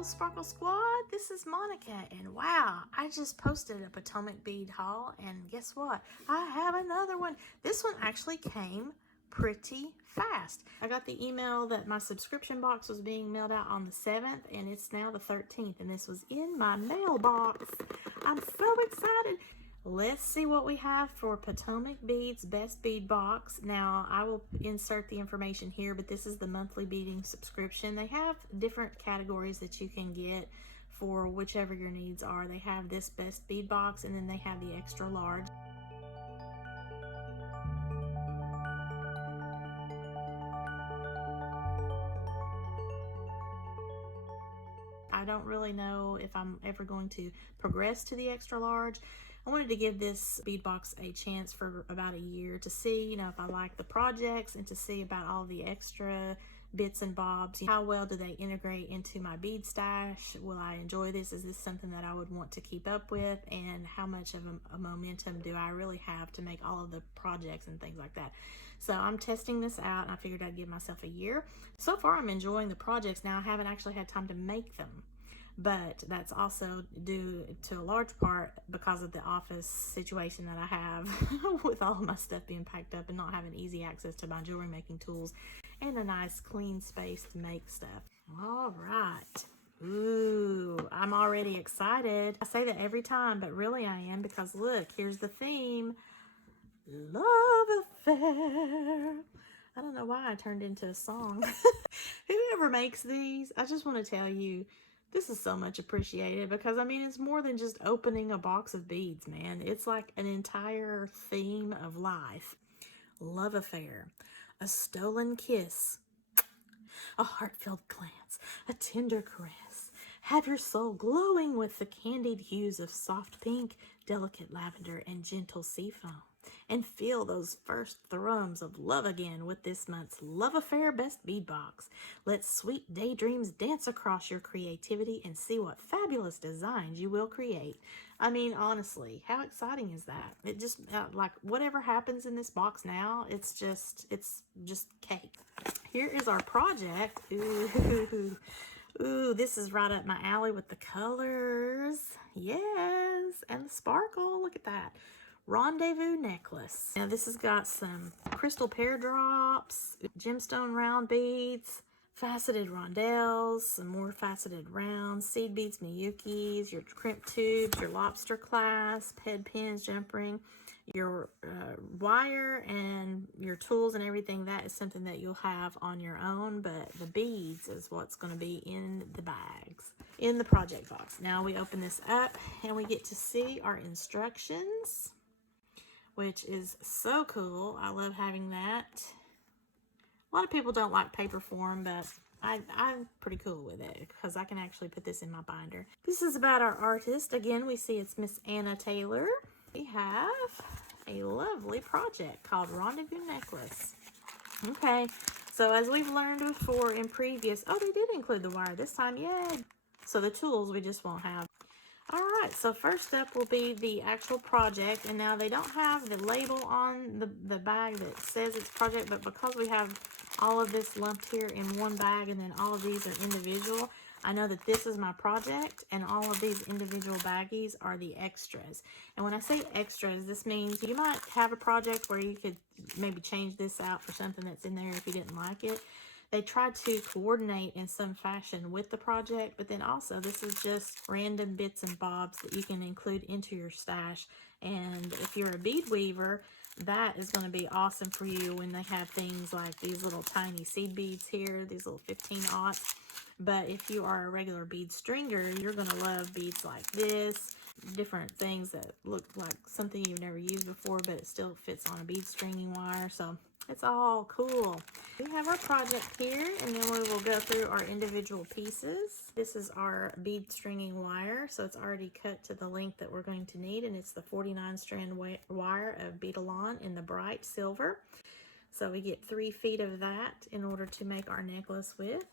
Hello Sparkle Squad, this is Monica, and wow, I just posted a Potomac bead haul, and guess what? I have another one. This one actually came pretty fast. I got the email that my subscription box was being mailed out on the 7th, and it's now the 13th, and this was in my mailbox. I'm so excited. Let's see what we have for Potomac Beads Best Bead Box. Now, I will insert the information here, but this is the monthly beading subscription. They have different categories that you can get for whichever your needs are. They have this Best Bead Box, and then they have the extra large. I don't really know if I'm ever going to progress to the extra large. I wanted to give this bead box a chance for about a year to see, if I like the projects and to see about all the extra bits and bobs. How well do they integrate into my bead stash? Will I enjoy this? Is this something that I would want to keep up with? And how much of a momentum do I really have to make all of the projects and things like that? So I'm testing this out, and I figured I'd give myself a year. So far, I'm enjoying the projects. Now, I haven't actually had time to make them, but that's also due to a large part because of the office situation that I have with all of my stuff being packed up and not having easy access to my jewelry making tools and a nice clean space to make stuff. All right. Ooh, I'm already excited. I say that every time, but really I am, because look, here's the theme. Love affair. I don't know why I turned into a song. Whoever makes these, I just want to tell you, this is so much appreciated, because I mean, it's more than just opening a box of beads, man. It's like an entire theme of life. Love affair, a stolen kiss, a heart-filled glance, a tender caress. Have your soul glowing with the candied hues of soft pink, delicate lavender, and gentle sea foam. And feel those first thrums of love again with this month's Love Affair Best Bead Box. Let sweet daydreams dance across your creativity and see what fabulous designs you will create. I mean, honestly, how exciting is that? It just, like, whatever happens in this box now, it's just cake. Here is our project. Ooh, this is right up my alley with the colors. Yes, and the sparkle. Look at that. Rendezvous necklace. Now this has got some crystal pear drops, gemstone round beads, faceted rondelles, some more faceted rounds, seed beads, Miyukis, your crimp tubes, your lobster clasp, head pins, jump ring, your wire, and your tools and everything. That is something that you'll have on your own, but the beads is what's going to be in the bags, in the project box. Now we open this up and we get to see our instructions, which is so cool. I love having that. A lot of people don't like paper form, but I'm pretty cool with it because I can actually put this in my binder. This is about our artist. Again, we see it's Miss Anna Taylor. We have a lovely project called Rendezvous Necklace. Okay, so as we've learned before in previous, oh, they did include the wire this time, yay. So the tools we just won't have. All right, so first up will be the actual project, and now they don't have the label on the bag that says it's project, but because we have all of this lumped here in one bag and then all of these are individual, I know that this is my project and all of these individual baggies are the extras. And when I say extras, this means you might have a project where you could maybe change this out for something that's in there if you didn't like it. They tried to coordinate in some fashion with the project, but then also this is just random bits and bobs that you can include into your stash. And if you're a bead weaver, that is going to be awesome for you when they have things like these little tiny seed beads here, these little 15-aughts. But if you are a regular bead stringer, you're going to love beads like this, different things that look like something you've never used before, but it still fits on a bead stringing wire. So it's all cool. We have our project here, and then we will go through our individual pieces. This is our bead stringing wire, so it's already cut to the length that we're going to need, and it's the 49 strand wire of Beadalon in the bright silver. So we get 3 feet of that in order to make our necklace with.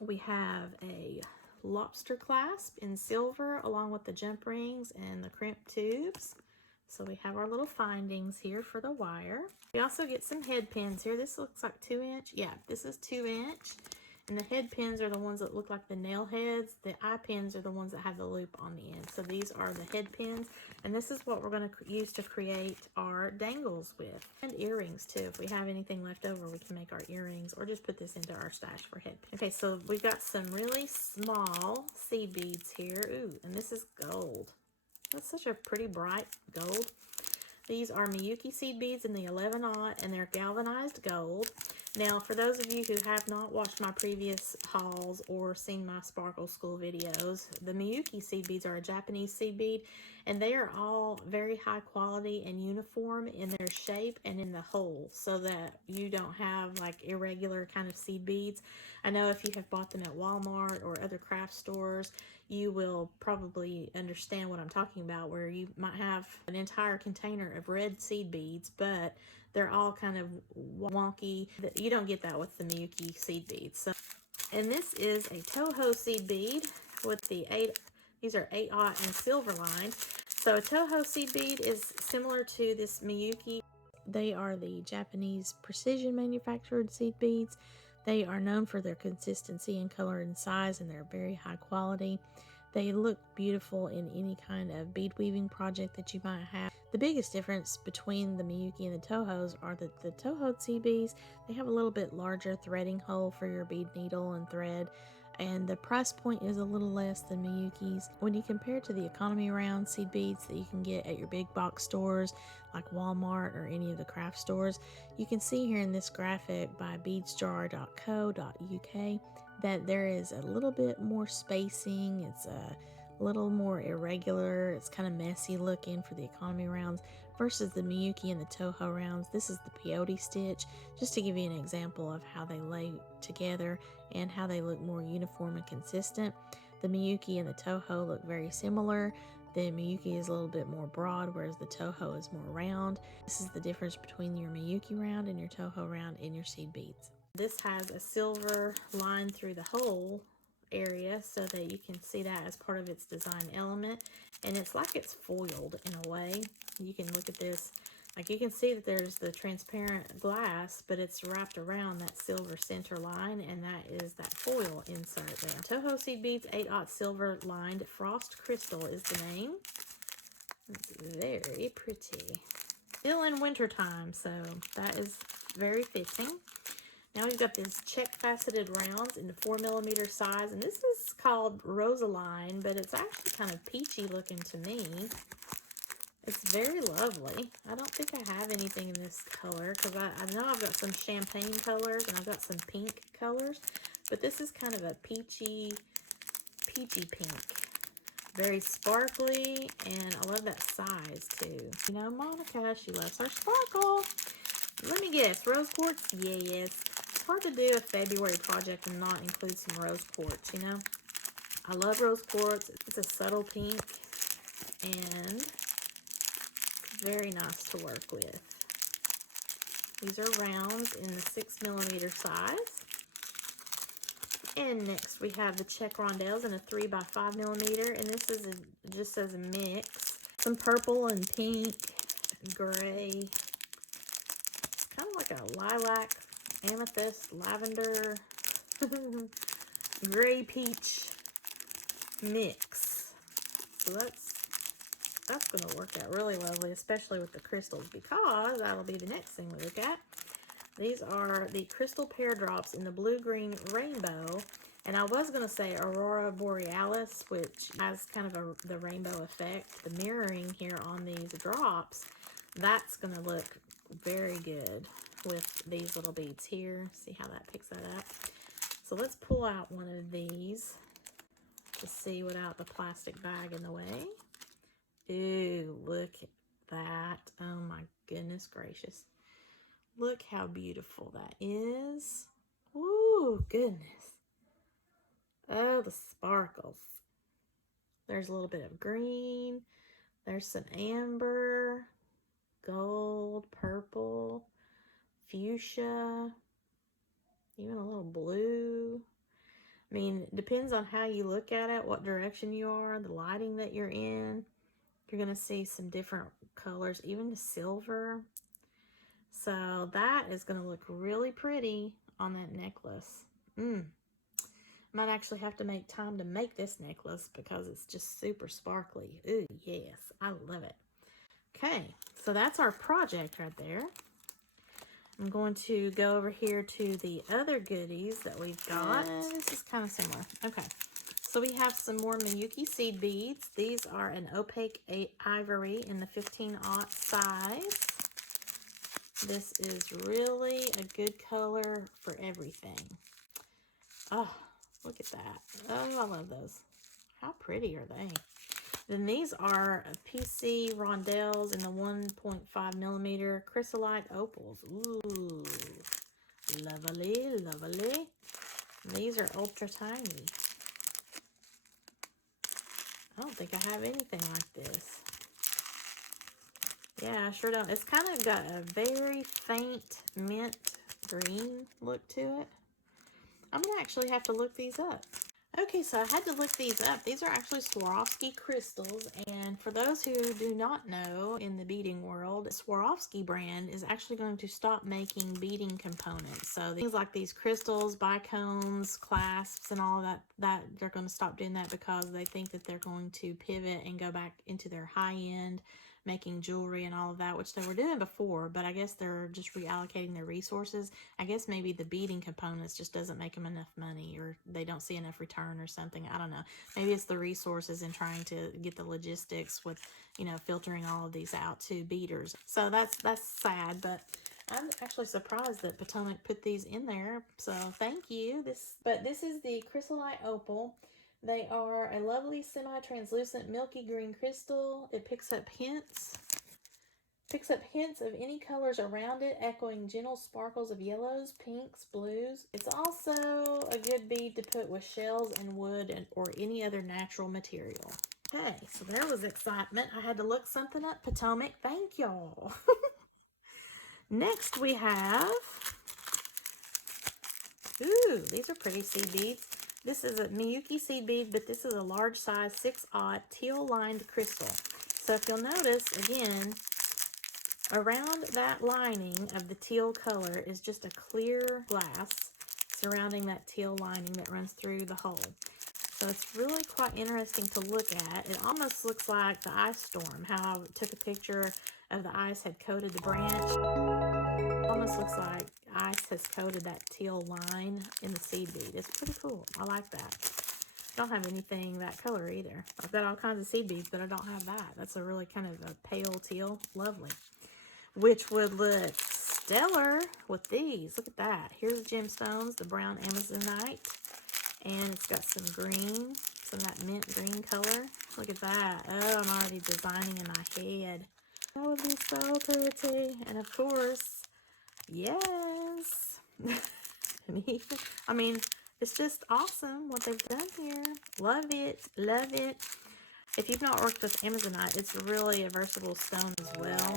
We have a lobster clasp in silver along with the jump rings and the crimp tubes. So we have our little findings here for the wire. We also get some head pins here. This looks like 2 inch. Yeah, this is 2 inch. And the head pins are the ones that look like the nail heads. The eye pins are the ones that have the loop on the end. So these are the head pins. And this is what we're going to use to create our dangles with. And earrings too. If we have anything left over, we can make our earrings or just put this into our stash for head pins. Okay, so we've got some really small seed beads here. Ooh, and this is gold. That's such a pretty bright gold. These are Miyuki seed beads in the 11-aught, and they're galvanized gold. Now, for those of you who have not watched my previous hauls or seen my Sparkle School videos, the Miyuki seed beads are a Japanese seed bead, and they are all very high quality and uniform in their shape and in the hole, so that you don't have like irregular kind of seed beads. I know if you have bought them at Walmart or other craft stores, you will probably understand what I'm talking about, where you might have an entire container of red seed beads, but they're all kind of wonky. You don't get that with the Miyuki seed beads. So, and this is a Toho seed bead with the these are 8-aught and silver lined. So a Toho seed bead is similar to this Miyuki. They are the Japanese precision manufactured seed beads. They are known for their consistency in color and size, and they're very high quality. They look beautiful in any kind of bead weaving project that you might have. The biggest difference between the Miyuki and the Tohos are that the Toho seed beads, they have a little bit larger threading hole for your bead needle and thread, and the price point is a little less than Miyuki's. When you compare to the economy round seed beads that you can get at your big box stores like Walmart or any of the craft stores, you can see here in this graphic by beadsjar.co.uk that there is a little bit more spacing. It's a little more irregular. It's kind of messy looking for the economy rounds versus the Miyuki and the Toho rounds. This is the peyote stitch, just to give you an example of how they lay together and how they look more uniform and consistent. The Miyuki and the Toho look very similar. The Miyuki is a little bit more broad, whereas the Toho is more round. This is the difference between your Miyuki round and your Toho round in your seed beads. This has a silver line through the hole area so that you can see that as part of its design element, and it's like it's foiled in a way. You can look at this, like you can see that there's the transparent glass, but it's wrapped around that silver center line, and that is that foil insert there. Toho seed beads 8-aught silver lined frost crystal is the name. It's very pretty. Still in winter time, so that is very fitting. Now we've got these check faceted rounds in the 4mm size, and this is called Rosaline, but it's actually kind of peachy looking to me. It's very lovely. I don't think I have anything in this color, because I know I've got some champagne colors and I've got some pink colors, but this is kind of a peachy pink. Very sparkly, and I love that size too. You know, Monica, she loves her sparkle. Let me guess, rose quartz? Yes. It's hard to do a February project and not include some rose quartz, you know? I love rose quartz. It's a subtle pink, and it's very nice to work with. These are rounds in the 6mm size. And next we have the check rondelles in a 3x5mm, and this is just as a mix. Some purple and pink, gray. Kind of like a lilac, amethyst, lavender, gray peach mix. So that's going to work out really lovely, especially with the crystals, because that'll be the next thing we look at. These are the crystal pear drops in the blue-green rainbow. And I was going to say Aurora Borealis, which has kind of the rainbow effect. The mirroring here on these drops, that's going to look very good with these little beads here. See how that picks that up? So let's pull out one of these to see without the plastic bag in the way. Ooh, look at that. Oh my goodness gracious. Look how beautiful that is. Ooh, goodness. Oh, the sparkles. There's a little bit of green. There's some amber, gold, purple, fuchsia, even a little blue. I mean, it depends on how you look at it, what direction you are, the lighting that you're in. You're going to see some different colors, even the silver. So that is going to look really pretty on that necklace. Might actually have to make time to make this necklace because it's just super sparkly. Ooh, yes, I love it. Okay, so that's our project right there. I'm going to go over here to the other goodies that we've got. This is kind of similar. Okay, so we have some more Miyuki seed beads. These are an opaque ivory in the 15-aught size. This is really a good color for everything. Oh, look at that. Oh, I love those. How pretty are they? Then these are PC rondelles in the 1.5 millimeter chrysolite opals. Ooh, lovely, lovely. These are ultra tiny. I don't think I have anything like this. Yeah, I sure don't. It's kind of got a very faint mint green look to it. I'm going to actually have to look these up. Okay, so I had to look these up. These are actually Swarovski crystals, and for those who do not know, in the beading world, Swarovski brand is actually going to stop making beading components. So things like these crystals, bicones, clasps, and all of that they're going to stop doing that because they think that they're going to pivot and go back into their high-end making jewelry and all of that, which they were doing before, but I guess they're just reallocating their resources. I guess maybe the beading components just doesn't make them enough money, or they don't see enough return or something. I don't know. Maybe it's the resources in trying to get the logistics with, you know, filtering all of these out to beaders. So that's sad, but I'm actually surprised that Potomac put these in there. So thank you. This is the chrysolite opal. They are a lovely semi-translucent milky green crystal. It picks up hints of any colors around it, echoing gentle sparkles of yellows, pinks, blues. It's also a good bead to put with shells and wood or any other natural material. Okay, so there was excitement. I had to look something up, Potomac. Thank y'all. Next we have, ooh, these are pretty seed beads. This is a Miyuki seed bead, but this is a large size 6-aught teal lined crystal. So if you'll notice, again, around that lining of the teal color is just a clear glass surrounding that teal lining that runs through the hole. So it's really quite interesting to look at. It almost looks like the ice storm, how I took a picture of the ice had coated the branch. It almost looks like ice has coated that teal line in the seed bead. It's pretty cool. I like that. I don't have anything that color either. I've got all kinds of seed beads, but I don't have that. That's a really kind of a pale teal. Lovely. Which would look stellar with these. Look at that. Here's the gemstones, the brown amazonite. And it's got some green, some of that mint green color. Look at that. Oh, I'm already designing in my head. That would be so pretty. And of course, yes. I mean, it's just awesome what they've done here. Love it. Love it. If you've not worked with amazonite, it's really a versatile stone as well.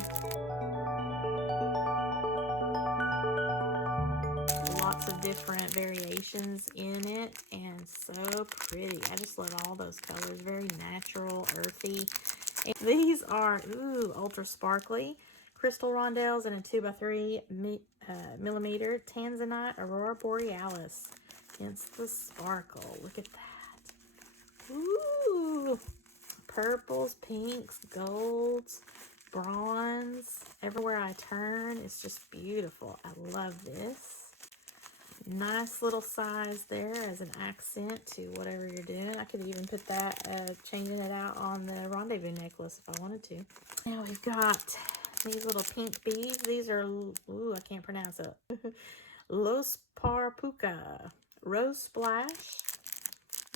Lots of different variations in it, and so pretty. I just love all those colors. Very natural, earthy. And these are, ooh, ultra sparkly. Crystal rondelles in a 2x3 millimeter tanzanite Aurora Borealis. Hence the sparkle. Look at that. Ooh. Purples, pinks, golds, bronze. Everywhere I turn, it's just beautiful. I love this. Nice little size there as an accent to whatever you're doing. I could even put that, changing it out on the Rendezvous necklace if I wanted to. Now we've got these little pink beads. These are, ooh, I can't pronounce it. Los Parpuca Rose Splash.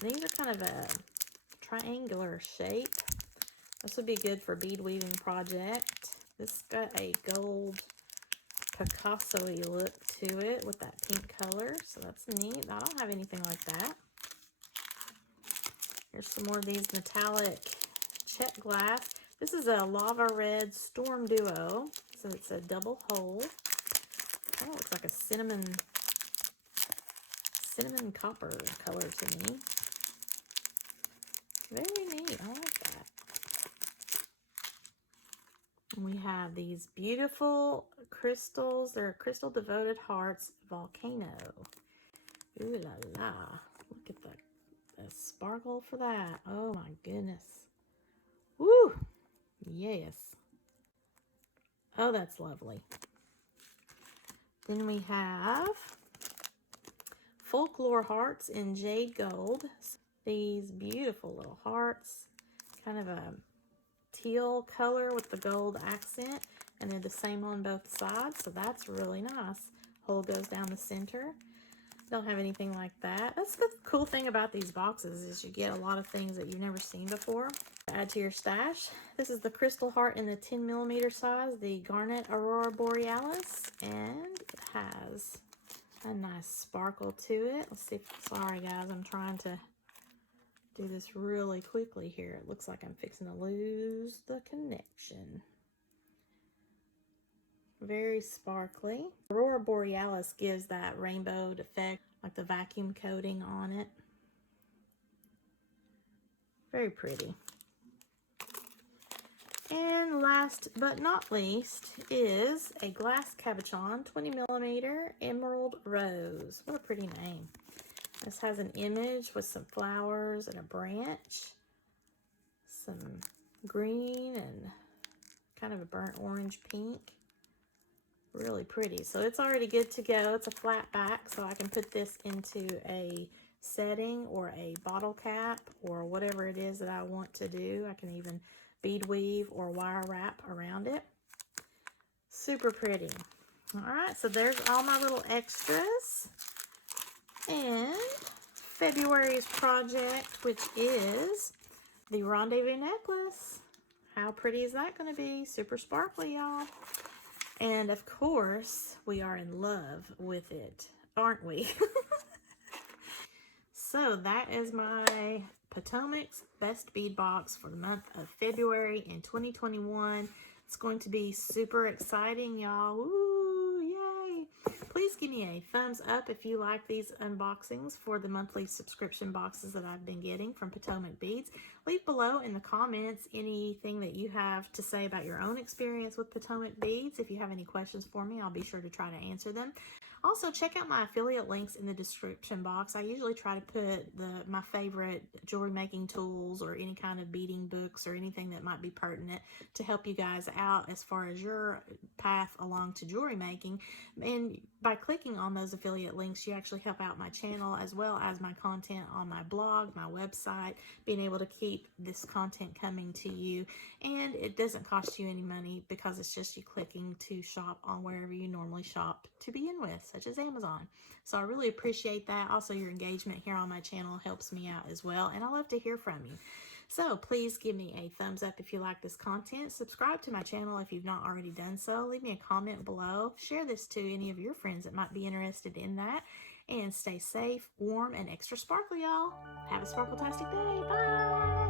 These are kind of a triangular shape. This would be good for bead weaving project. This got a gold Picasso-y look to it with that pink color, so that's neat. I don't have anything like that. Here's some more of these metallic check glass. This is a lava red storm duo, so it's a double hole. Kind of looks like a cinnamon copper color to me. Very neat. I like that. We have these beautiful crystals. They're crystal devoted hearts, Volcano. Ooh la la. Look at the sparkle for that. Oh my goodness. Woo! Yes. Oh, that's lovely. Then we have Folklore Hearts in Jade Gold. These beautiful little hearts. Kind of a teal color with the gold accent. And they're the same on both sides. So that's really nice. Hole goes down the center. Don't have anything like that. That's the cool thing about these boxes is you get a lot of things that you've never seen before. Add to your stash. This is the crystal heart in the 10mm size, the Garnet Aurora Borealis, and it has a nice sparkle to it. Let's see. Sorry guys, I'm trying to do this really quickly here. It looks like I'm fixing to lose the connection. Very sparkly. Aurora Borealis gives that rainbowed effect, like the vacuum coating on it. Very pretty. And last but not least is a glass cabochon 20mm Emerald Rose. What a pretty name. This has an image with some flowers and a branch, some green and kind of a burnt orange pink. Really pretty. So it's already good to go. It's a flat back, so I can put this into a setting or a bottle cap or whatever it is that I want to do. I can even bead weave or wire wrap around it. Super pretty. All right, so there's all my little extras. And February's project, which is the Rendezvous necklace. How pretty is that going to be? Super sparkly, y'all. And of course, we are in love with it, aren't we? So that is my Potomac's Best Bead Box for the month of February in 2021. It's going to be super exciting, y'all. Woo, yay! Please give me a thumbs up if you like these unboxings for the monthly subscription boxes that I've been getting from Potomac Beads. Leave below in the comments anything that you have to say about your own experience with Potomac Beads. If you have any questions for me, I'll be sure to try to answer them. Also, check out my affiliate links in the description box. I usually try to put my favorite jewelry making tools or any kind of beading books or anything that might be pertinent to help you guys out as far as your path along to jewelry making. And by clicking on those affiliate links, you actually help out my channel as well as my content on my blog, my website, being able to keep this content coming to you. And it doesn't cost you any money because it's just you clicking to shop on wherever you normally shop to begin with, such as Amazon. So I really appreciate that. Also, your engagement here on my channel helps me out as well, and I love to hear from you. So please give me a thumbs up if you like this content. Subscribe to my channel if you've not already done so. Leave me a comment below. Share this to any of your friends that might be interested in that. And stay safe, warm, and extra sparkly, y'all. Have a sparkle-tastic day. Bye!